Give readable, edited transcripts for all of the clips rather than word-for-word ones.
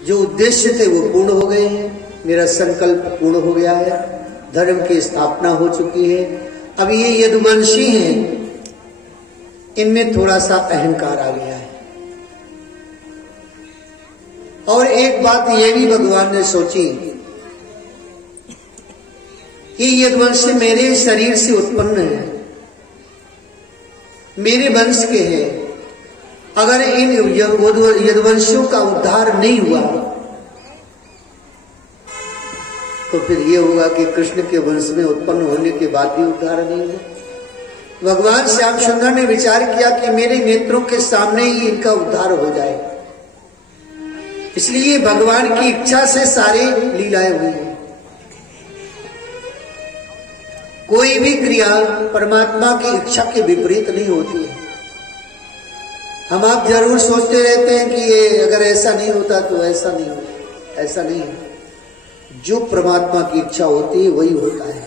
जो उद्देश्य थे वो पूर्ण हो गए हैं। मेरा संकल्प पूर्ण हो गया है। धर्म की स्थापना हो चुकी है। अब ये यदुवंशी हैं, इनमें थोड़ा सा अहंकार आ गया है। और एक बात ये भी भगवान ने सोची कि यदुवंशी मेरे शरीर से उत्पन्न है, मेरे वंश के हैं। अगर इन यदुवंशियों का उद्धार नहीं हुआ तो फिर ये होगा कि कृष्ण के वंश में उत्पन्न होने के बाद भी उद्धार नहीं हुआ। भगवान श्याम सुंदर ने विचार किया कि मेरे नेत्रों के सामने ही इनका उद्धार हो जाए, इसलिए भगवान की इच्छा से सारे लीलाएं हुई हैं। कोई भी क्रिया परमात्मा की इच्छा के विपरीत नहीं होती है। हम आप जरूर सोचते रहते हैं कि ये अगर ऐसा नहीं होता तो ऐसा नहीं होता। ऐसा नहीं है। जो परमात्मा की इच्छा होती है वही होता है।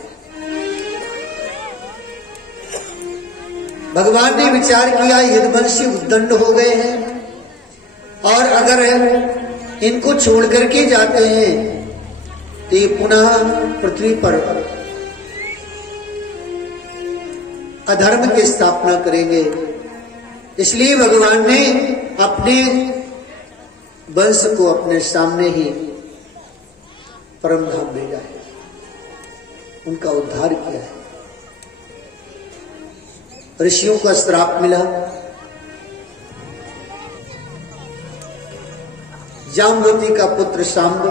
भगवान ने विचार किया यदुवंशी उद्दंड हो गए हैं और अगर इनको छोड़ करके जाते हैं तो ये पुनः पृथ्वी पर अधर्म की स्थापना करेंगे। इसलिए भगवान ने अपने वंश को अपने सामने ही परम धाम भेजा है, उनका उद्धार किया है। ऋषियों का श्राप मिला, जाम्बवती का पुत्र सांब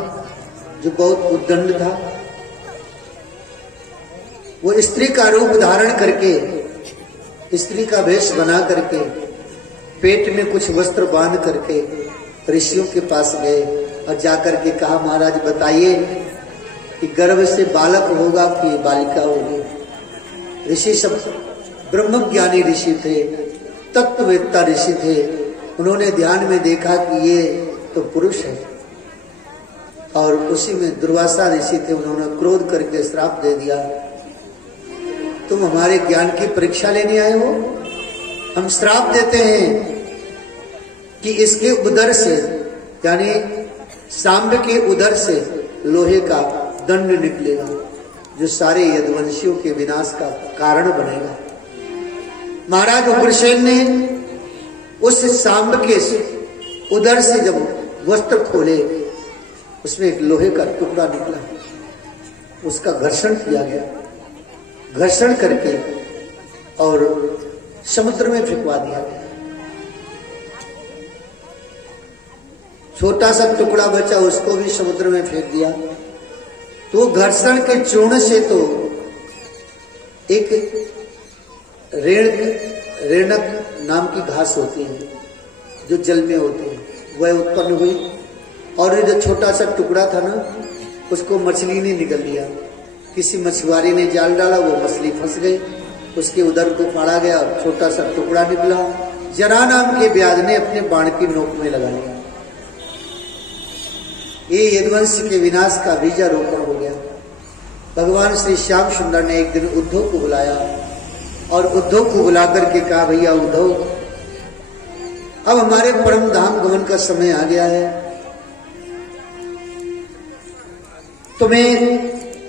जो बहुत उद्दंड था, वो स्त्री का रूप धारण करके, स्त्री का वेश बना करके, पेट में कुछ वस्त्र बांध करके ऋषियों के पास गए और जाकर के कहा, महाराज बताइए कि गर्भ से बालक होगा कि बालिका होगी। ऋषि सब ब्रह्मज्ञानी ऋषि थे, तत्ववेत्ता ऋषि थे। उन्होंने ध्यान में देखा कि ये तो पुरुष है और उसी में दुर्वासा ऋषि थे। उन्होंने क्रोध करके श्राप दे दिया, तुम हमारे ज्ञान की परीक्षा लेने आए हो। हम श्राप देते हैं कि इसके उदर से, यानी सांब के उदर से लोहे का दंड निकलेगा जो सारे यदुवंशियों के विनाश का कारण बनेगा। महाराज उग्रसेन ने उस सांब के उदर से जब वस्त्र खोले, उसमें एक लोहे का टुकड़ा निकला, उसका घर्षण किया गया। घर्षण करके और समुद्र में फेंकवा दिया गया। छोटा सा टुकड़ा बचा, उसको भी समुद्र में फेंक दिया। तो घर्षण के चूर्ण से तो एक रेणक नाम की घास होती है जो जल में होती है, वह उत्पन्न हुई। और जो छोटा सा टुकड़ा था ना, उसको मछली ने निगल लिया। किसी मछुआरे ने जाल डाला, वो मछली फंस गई, उसके उदर को फाड़ा गया, छोटा सा टुकड़ा निकला। जरा नाम के व्याध ने अपने बाण की नोक में लगा लिया। ये यदुवंश के विनाश का बीजारोपण हो गया। भगवान श्री श्याम सुंदर ने एक दिन उद्धव को बुलाया और उद्धव को बुला करके कहा, भैया उद्धव, अब हमारे परम धाम गमन का समय आ गया है, तुम्हें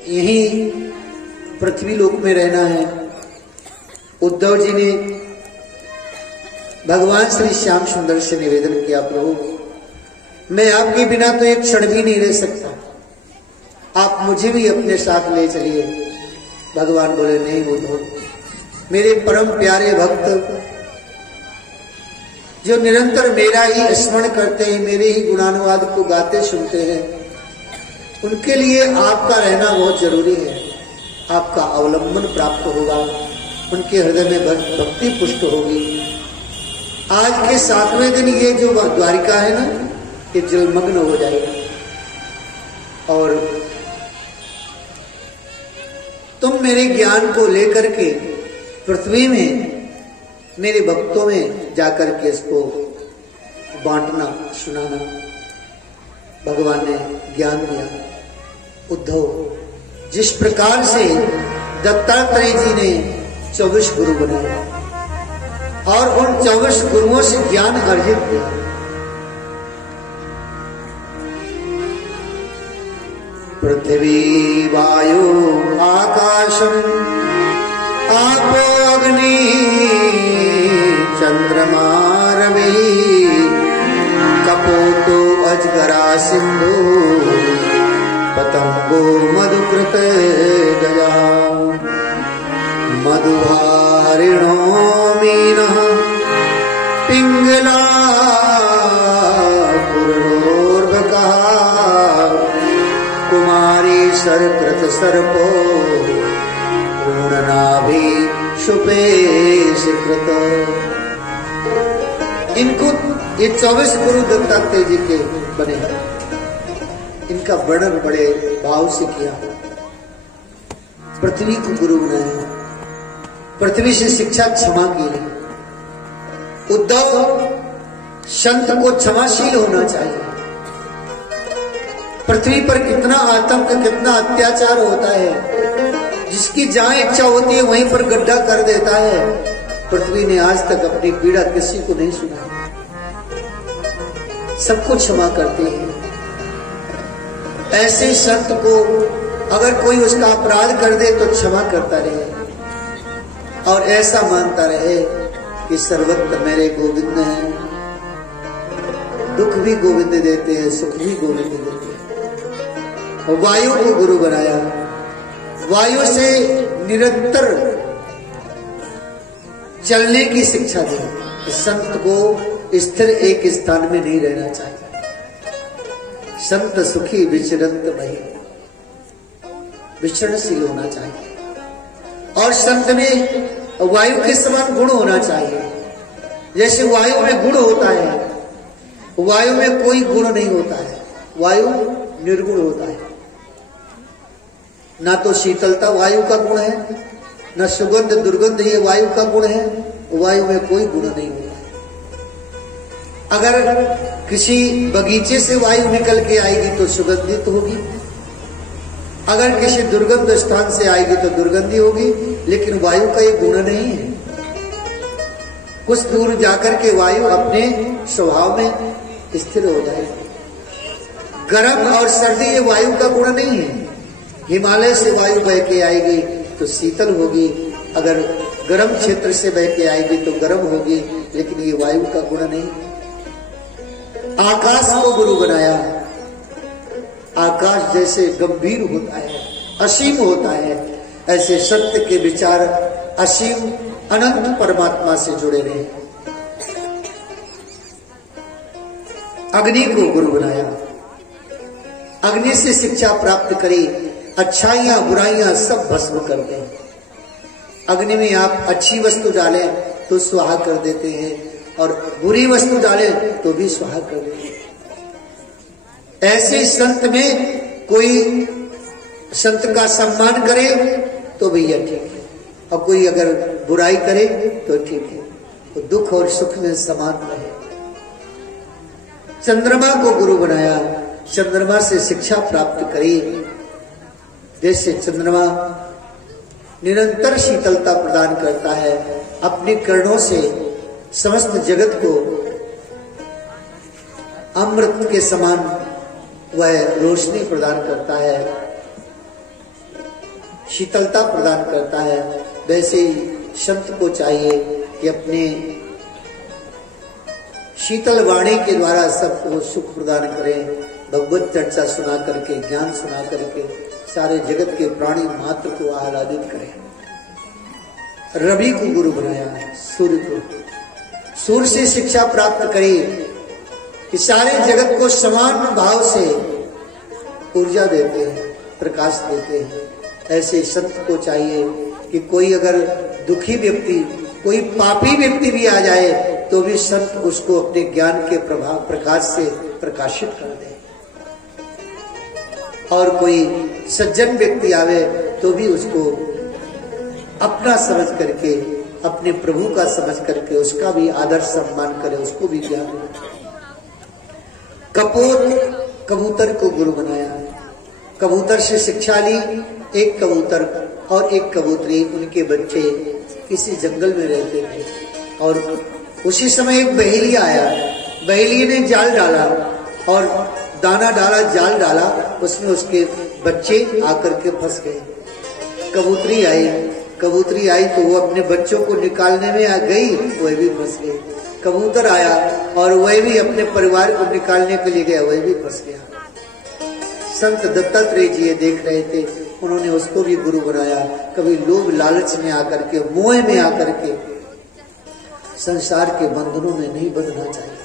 यही पृथ्वी लोक में रहना है। उद्धव जी ने भगवान श्री श्याम सुंदर से निवेदन किया, प्रभु मैं आपके बिना तो एक क्षण भी नहीं रह सकता, आप मुझे भी अपने साथ ले चलिए। भगवान बोले, नहीं उद्धव, मेरे परम प्यारे भक्त जो निरंतर मेरा ही स्मरण करते हैं, मेरे ही गुणानुवाद को गाते सुनते हैं, उनके लिए आपका रहना बहुत जरूरी है। आपका अवलंबन प्राप्त होगा, उनके हृदय में भक्ति पुष्ट होगी। आज के 7वें दिन ये जो द्वारिका है ना, ये जलमग्न हो जाएगा और तुम मेरे ज्ञान को लेकर के पृथ्वी में मेरे भक्तों में जाकर के इसको बांटना, सुनाना। भगवान ने ज्ञान दिया। उद्धव, जिस प्रकार से दत्तात्रेय जी ने 24 गुरु बनाए, और उन 24 गुरुओं से ज्ञान अर्जित किया। पृथ्वी वायु आकाशम आपो अग्नि चंद्रमा रवि कपोतो अजगरा सिंधु पतंगो मधुकृत गया मधुहारिणो मीनः पिंगला पूर्णोर्वकः कुमारी सर्कृत सर्पो पूर्णनाभि शुपेशकृत। इनको ये 24 गुरु दत्तात्रेय जी के बने हैं। इनका वर्णन बड़े भाव से किया। पृथ्वी को गुरु बनाया, पृथ्वी से शिक्षा क्षमा की। उद्धव संत को क्षमाशील होना चाहिए। पृथ्वी पर कितना आतंक कितना अत्याचार होता है, जिसकी जहां इच्छा होती है वहीं पर गड्ढा कर देता है। पृथ्वी ने आज तक अपनी पीड़ा किसी को नहीं सुनाई, सबको क्षमा करती है। ऐसे संत को अगर कोई उसका अपराध कर दे तो क्षमा करता रहे और ऐसा मानता रहे कि सर्वत्र मेरे गोविंद हैं। दुख भी गोविंद देते हैं, सुख भी गोविंद देते हैं। वायु को गुरु बनाया, वायु से निरंतर चलने की शिक्षा दी। संत को स्थिर एक स्थान में नहीं रहना चाहिए। संत सुखी विचरंत मही, विचरणशील होना चाहिए। और संत में वायु के समान गुण होना चाहिए। जैसे वायु में गुण होता है, वायु में कोई गुण नहीं होता है, वायु निर्गुण होता है। ना तो शीतलता वायु का गुण है, न सुगंध दुर्गंध ये वायु का गुण है। वायु में कोई गुण नहीं होता। अगर किसी बगीचे से वायु निकल के आएगी तो सुगंधित होगी, अगर किसी दुर्गंध स्थान से आएगी तो दुर्गंधी होगी, लेकिन वायु का ये गुण नहीं है। कुछ दूर जाकर के वायु अपने स्वभाव में स्थिर हो जाएगी। गर्म और सर्दी ये वायु का गुण नहीं है। हिमालय से वायु बह के आएगी तो शीतल होगी, अगर गर्म क्षेत्र से बह के आएगी तो गर्म होगी, लेकिन ये वायु का गुण नहीं। आकाश को गुरु बनाया। आकाश जैसे गंभीर होता है, असीम होता है, ऐसे सत्य के विचार असीम अनंत परमात्मा से जुड़े रहे। अग्नि को गुरु बनाया। अग्नि से शिक्षा प्राप्त करी, अच्छाइयां बुराइयां सब भस्म कर दें। अग्नि में आप अच्छी वस्तु डालें तो स्वाहा कर देते हैं, और बुरी वस्तु डालें तो भी स्वाहा कर देते हैं। ऐसे संत में कोई संत का सम्मान करे तो भैया ठीक है, और कोई अगर बुराई करे तो ठीक है। तो दुख और सुख में समान रहे। चंद्रमा को गुरु बनाया। चंद्रमा से शिक्षा प्राप्त करी। जैसे चंद्रमा निरंतर शीतलता प्रदान करता है, अपनी किरणों से समस्त जगत को अमृत के समान वह रोशनी प्रदान करता है, शीतलता प्रदान करता है। वैसे ही संत को चाहिए कि अपने शीतल वाणी के द्वारा सबको सुख प्रदान करें। भगवत चर्चा सुना करके, ज्ञान सुना करके सारे जगत के प्राणी मात्र को आह्लादित करें। रवि को गुरु बनाया। सूर्य को, सूर्य से शिक्षा प्राप्त करी कि सारे जगत को समान भाव से ऊर्जा देते हैं, प्रकाश देते हैं। ऐसे संत को चाहिए कि कोई अगर दुखी व्यक्ति, कोई पापी व्यक्ति भी आ जाए तो भी संत उसको अपने ज्ञान के प्रभाव प्रकाश से प्रकाशित कर दे, और कोई सज्जन व्यक्ति आवे तो भी उसको अपना समझ करके, अपने प्रभु का समझ करके उसका भी आदर सम्मान करे, उसको भी ज्ञान। कपोत, कबूतर को गुरु बनाया। कबूतर से शिक्षा ली। एक कबूतर और एक कबूतरी, उनके बच्चे किसी जंगल में रहते थे और उसी समय एक बहेलिया आया, बहेलिए ने जाल डाला और दाना डाला, जाल डाला, उसमें उसके बच्चे आकर के फंस गए। कबूतरी आई तो वो अपने बच्चों को निकालने में आ गई, वह भी फंस गई। कबूतर आया और वह भी अपने परिवार को निकालने के लिए गया, वह भी फंस गया। संत दत्तात्रेय जी ये देख रहे थे, उन्होंने उसको भी गुरु बनाया। कभी लोभ लालच में आकर के, मोह में आकर के संसार के बंधनों में नहीं बंधना चाहिए।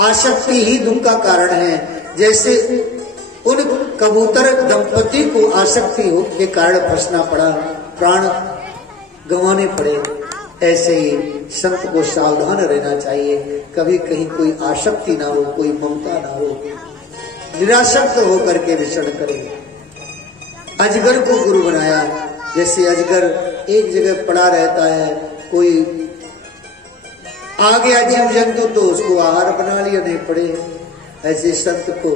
आसक्ति ही दुख का कारण है। जैसे उन कबूतर दंपति को आसक्ति के कारण फंसना पड़ा, प्राण गंवाने पड़े, ऐसे ही संत को सावधान रहना चाहिए। कभी कहीं कोई आसक्ति ना हो, कोई ममता ना हो, निरासक्त होकर के विचरण करे। अजगर को गुरु बनाया। जैसे अजगर एक जगह पड़ा रहता है, कोई आ गया जीव जंतु तो उसको आहार बना लिया, नहीं पड़े। ऐसे संत को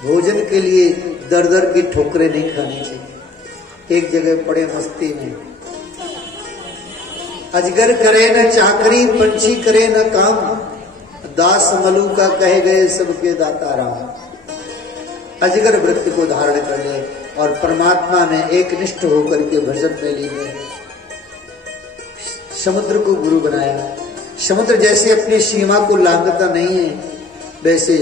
भोजन के लिए दर दर की ठोकरें नहीं खानी चाहिए। एक जगह पड़े मस्ती में, अजगर करे न चाकरी, पंछी करे न काम, दास मलू का कहे गए सबके दाता राम। अजगर वृत्ति को धारण कर ले और परमात्मा में एक निष्ठ होकर के भजन में लीजिए। समुद्र को गुरु बनाया। समुद्र जैसे अपनी सीमा को लांघता नहीं है, वैसे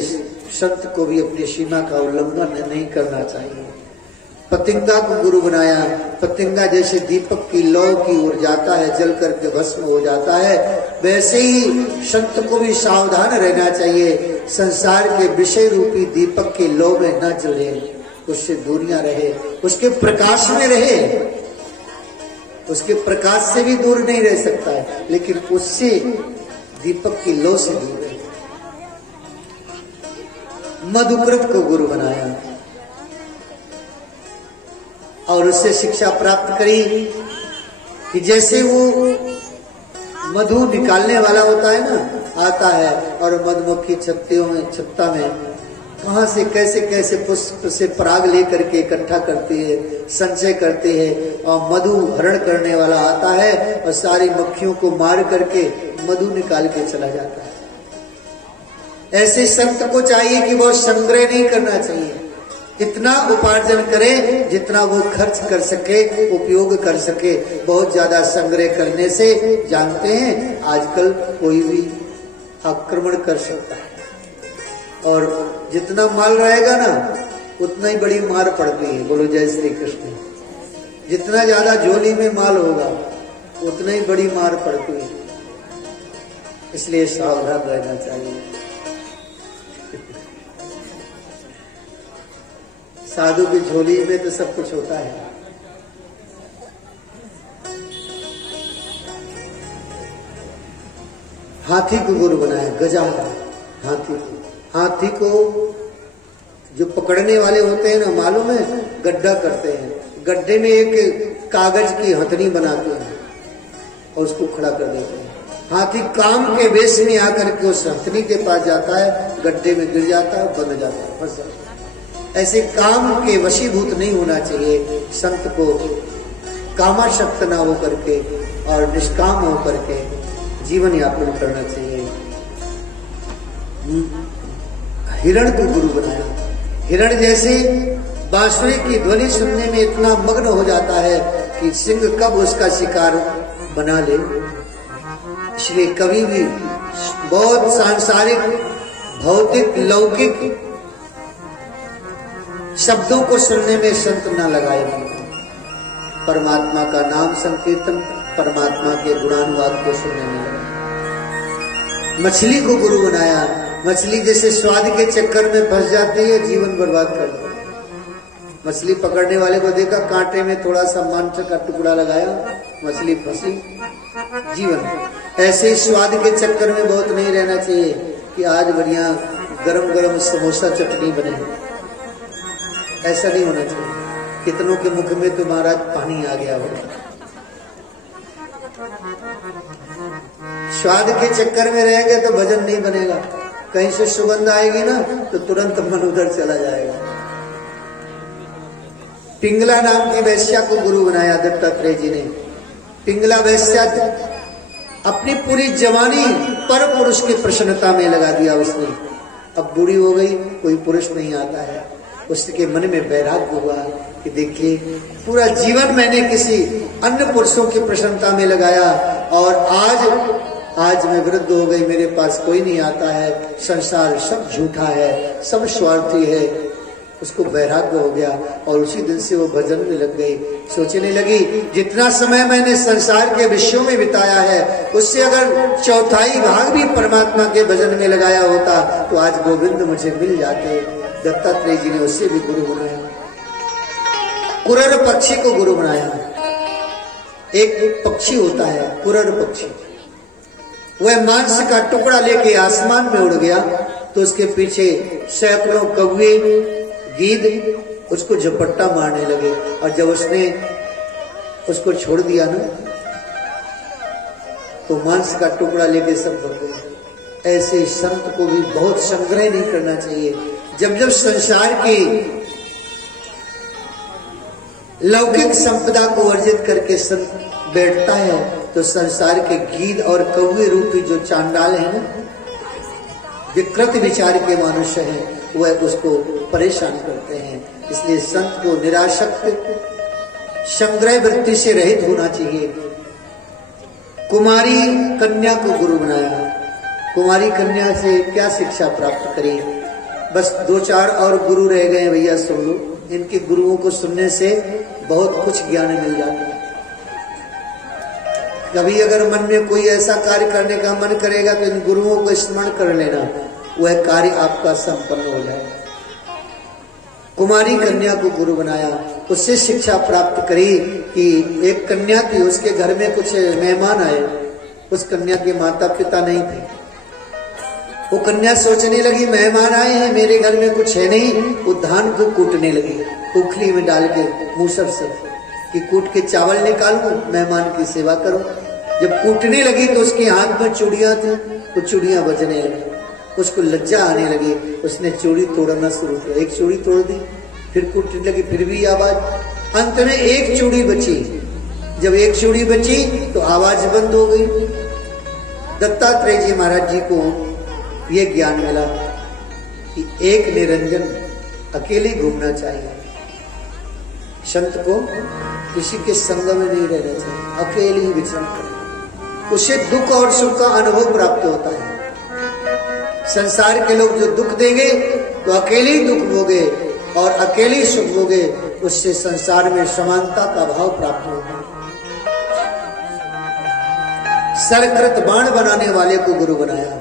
संत को भी अपनी सीमा का उल्लंघन नहीं करना चाहिए। पतंगा को गुरु बनाया। पतंगा जैसे दीपक की लौ की ओर जाता है, जल करके भस्म हो जाता है, वैसे ही संत को भी सावधान रहना चाहिए। संसार के विषय रूपी दीपक की लौ में न जले, उससे दूरियां रहे, उसके प्रकाश में रहे। उसके प्रकाश से भी दूर नहीं रह सकता है, लेकिन उससे दीपक की लौ से दूर रहे। मधुकृत को गुरु बनाया और उससे शिक्षा प्राप्त करी कि जैसे वो मधु निकालने वाला होता है ना, आता है और मधुमक्खी छत्ता में कहां से कैसे कैसे पुष्प से पराग लेकर के इकट्ठा करती है, संचय करती है, और मधु हरण करने वाला आता है और सारी मक्खियों को मार करके मधु निकाल के चला जाता है। ऐसे संत को चाहिए कि वो संग्रह नहीं करना चाहिए, इतना उपार्जन करे जितना वो खर्च कर सके, उपयोग कर सके। बहुत ज्यादा संग्रह करने से जानते हैं आजकल कोई भी आक्रमण कर सकता है, और जितना माल रहेगा ना उतना ही बड़ी मार पड़ती है। बोलो जय श्री कृष्ण। जितना ज्यादा झोली में माल होगा उतना ही बड़ी मार पड़ती है, इसलिए सावधान रहना चाहिए। साधु की झोली में तो सब कुछ होता है। हाथी को गुरु बनाया। गजा हाथी को जो पकड़ने वाले होते हैं ना, मालूम है, गड्ढा करते हैं, गड्ढे में एक कागज की हथनी बनाते हैं और उसको खड़ा कर देते हैं। हाथी काम के वेश में आकर के उस हथनी के पास जाता है, गड्ढे में गिर जाता है, बंध जाता है, फंस जाता है। ऐसे काम के वशीभूत नहीं होना चाहिए। संत को कामाशक्त ना हो करके और निष्काम हो करके जीवन यापन करना चाहिए। हिरण को गुरु बनाया। हिरण जैसे बांसुरी की ध्वनि सुनने में इतना मग्न हो जाता है कि सिंह कब उसका शिकार बना ले। इसलिए कभी भी बहुत सांसारिक, भौतिक, लौकिक शब्दों को सुनने में संत न लगाए। परमात्मा का नाम संकीर्तन, परमात्मा के गुणानुवाद को सुनने में लगाए। मछली को गुरु बनाया। मछली जैसे स्वाद के चक्कर में फंस जाती है, जीवन बर्बाद कर देती है। मछली पकड़ने वाले को देखा, कांटे में थोड़ा सा मांस का टुकड़ा लगाया, मछली फंसी, जीवन। ऐसे स्वाद के चक्कर में बहुत नहीं रहना चाहिए कि आज बढ़िया गरम गरम समोसा चटनी बने, ऐसा नहीं होना चाहिए। कितनों के मुख में तो महाराज पानी आ गया हो। स्वाद के चक्कर में रहेंगे तो भजन नहीं बनेगा। कहीं से सुगंध आएगी ना तो तुरंत मन उधर चला जाएगा। पिंगला नाम की वैश्या को गुरु बनाया दत्तात्रेय जी ने। पिंगला वैश्या अपनी पूरी जवानी पर पुरुष की प्रसन्नता में लगा दिया उसने। अब बूढ़ी हो गई, कोई पुरुष नहीं आता है। उसके मन में वैराग्य हुआ कि देखिए पूरा जीवन मैंने किसी अन्य पुरुषों की प्रसन्नता में लगाया और आज मैं वृद्ध हो गई, मेरे पास कोई नहीं आता है, संसार सब झूठा है, सब स्वार्थी है। उसको वैराग्य हो गया और उसी दिन से वो भजन में लग गई। सोचने लगी जितना समय मैंने संसार के विषयों में बिताया है उससे अगर चौथाई भाग भी परमात्मा के भजन में लगाया होता तो आज गोविंद मुझे मिल जाते। दत्तात्रेय जी ने उससे भी गुरु बनाया, कुरर पक्षी को गुरु बनाया। एक पक्षी होता है कुरर पक्षी, वह मांस का टुकड़ा लेके आसमान में उड़ गया तो उसके पीछे सैकड़ों कौवे गीद उसको झपट्टा मारने लगे और जब उसने उसको छोड़ दिया ना तो मांस का टुकड़ा लेके सब भर गए। ऐसे संत को भी बहुत संग्रह नहीं करना चाहिए। जब जब संसार की लौकिक संपदा को अर्जित करके संत बैठता है तो संसार के गीद और कौवे रूपी जो चांडाल है ना, विकृत विचार के मनुष्य हैं, वह उसको परेशान करते हैं। इसलिए संत को निरासक्त संग्रह वृत्ति से रहित होना चाहिए। कुमारी कन्या को गुरु बनाया। कुमारी कन्या से क्या शिक्षा प्राप्त करी? बस 2-4 और गुरु रह गए भैया, सुन लो। इनके गुरुओं को सुनने से बहुत कुछ ज्ञान मिल जाता है। कभी अगर मन में कोई ऐसा कार्य करने का मन करेगा तो इन गुरुओं को स्मरण कर लेना, वह कार्य आपका संपन्न हो जाए। कुमारी कन्या को गुरु बनाया, उससे शिक्षा प्राप्त करी कि एक कन्या थी, उसके घर में कुछ मेहमान आए। उस कन्या के माता पिता नहीं थे। वो कन्या सोचने लगी मेहमान आए हैं, मेरे घर में कुछ है नहीं। वो धान को कूटने लगी उखली में डाल के मूसर से कि कूट के चावल निकालूं, मेहमान की सेवा करूं। जब कूटने लगी तो उसके हाथ में चूड़ियां थी, वो चूड़ियां बजने लगी। उसको लज्जा आने लगी, उसने चूड़ी तोड़ना शुरू किया। एक चूड़ी तोड़ दी, फिर कूटने लगी, फिर भी आवाज। अंत में एक चूड़ी बची। जब एक चूड़ी बची तो आवाज बंद हो गई। दत्तात्रेय जी महाराज जी को ये ज्ञान मिला कि एक निरंजन अकेले घूमना चाहिए। संत को किसी के संग में नहीं रहना चाहिए, अकेले ही विचरण करना। उसे दुख और सुख का अनुभव प्राप्त होता है। संसार के लोग जो दुख देंगे तो अकेले ही दुख भोगे और अकेले ही सुख भोगे, उससे संसार में समानता का भाव प्राप्त होगा। सरकृत बाण बनाने वाले को गुरु बनाया।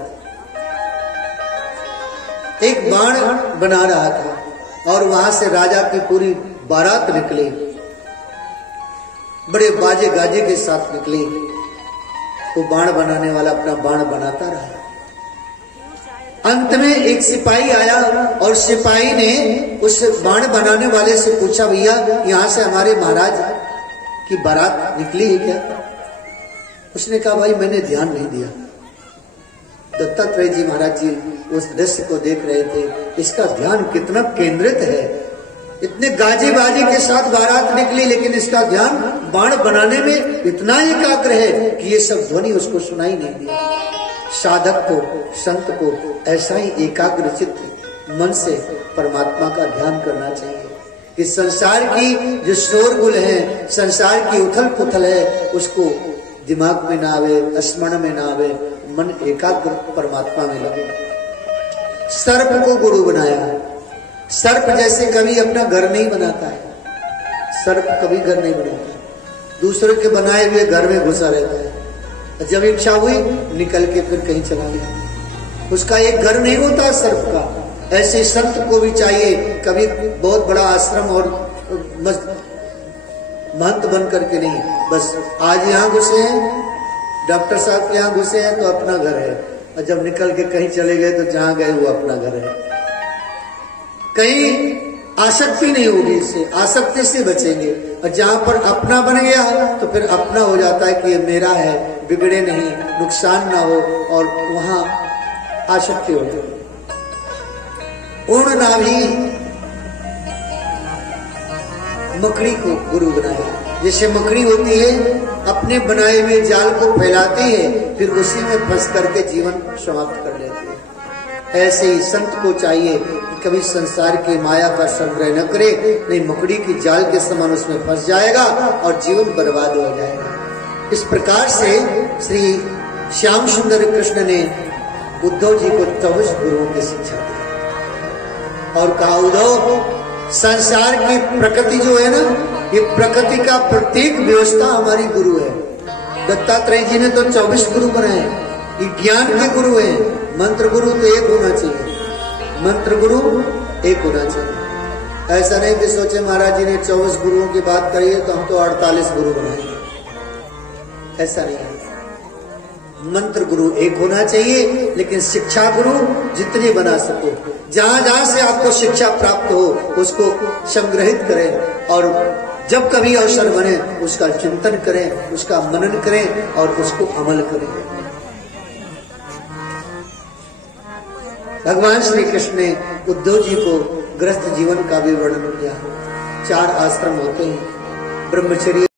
एक बाण बना रहा था और वहां से राजा की पूरी बारात निकली, बड़े बाजे गाजे के साथ निकली। तो बाण बनाने वाला अपना बाण बनाता रहा। अंत में एक सिपाही आया और सिपाही ने उस बाण बनाने वाले से पूछा, भैया यहां से हमारे महाराज की बारात निकली है क्या? उसने कहा, भाई मैंने ध्यान नहीं दिया। दत्तात्रेय जी महाराज जी उस दृश्य को देख रहे थे। इसका ध्यान कितना केंद्रित है, इतने गाजे बाजे के साथ बारात निकली लेकिन इसका ध्यान बाण बनाने में इतना एकाग्र है कि ये सब ध्वनि उसको सुनाई नहीं दिया। साधक को, संत को ऐसा ही एकाग्र चित्त मन से परमात्मा का ध्यान करना चाहिए कि संसार की जो शोरगुल है, संसार की उथल पुथल है, उसको दिमाग में ना आवे, स्मरण में ना आवे, मन एकाग्र परमात्मा में लगे। सर्प को गुरु बनाया। सर्प जैसे कभी अपना घर नहीं बनाता है, सर्प कभी घर नहीं बनाता, दूसरों के बनाए हुए घर में घुसा रहता है। जब इच्छा हुई निकल के फिर कहीं चला गया। उसका एक घर नहीं होता सर्प का। ऐसे संत को भी चाहिए कभी बहुत बड़ा आश्रम और महंत बन करके नहीं, बस आज यहाँ घुसे हैं, डॉक्टर साहब के यहाँ घुसे हैं तो अपना घर है, और जब निकल के कहीं चले गए तो जहां गए वो अपना घर है। कहीं आसक्ति नहीं होगी, इससे आसक्ति से बचेंगे। और जहां पर अपना बन गया तो फिर अपना हो जाता है कि ये मेरा है, बिगड़े नहीं, नुकसान ना हो, और वहां आसक्ति हो जाए। पूर्ण नाभि मकड़ी को गुरु बनाया। जैसे मकड़ी होती है अपने बनाए हुए जाल को फैलाते हैं, फिर उसी में फंस करके जीवन समाप्त कर लेते हैं। ऐसे ही संत को चाहिए कि कभी संसार की माया का संग्रह न करे, नहीं मकड़ी की जाल के समान उसमें फंस जाएगा और जीवन बर्बाद हो जाएगा। इस प्रकार से श्री श्याम सुंदर कृष्ण ने उद्धव जी को 24 गुरुओं की शिक्षा दी और कहा, उद्धव संसार की प्रकृति जो है ना, ये प्रकृति का प्रत्येक व्यवस्था हमारी गुरु है। दत्तात्रेय जी ने तो 24 गुरु बनाए, ये ज्ञान के गुरु हैं। मंत्र गुरु तो एक होना चाहिए, मंत्र गुरु एक होना चाहिए। ऐसा नहीं कि सोचे महाराज जी ने 24 गुरुओं की बात करी है तो हम तो 48 गुरु बनाएंगे, ऐसा नहीं है। मंत्र गुरु एक होना चाहिए, लेकिन शिक्षा गुरु जितने बना सको, जहां जहां से आपको शिक्षा प्राप्त हो उसको संग्रहित करें और जब कभी अवसर बने उसका चिंतन करें, उसका मनन करें और उसको अमल करें। भगवान श्री कृष्ण ने उद्धव जी को गृहस्थ जीवन का भी वर्णन किया। 4 आश्रम होते हैं, ब्रह्मचर्य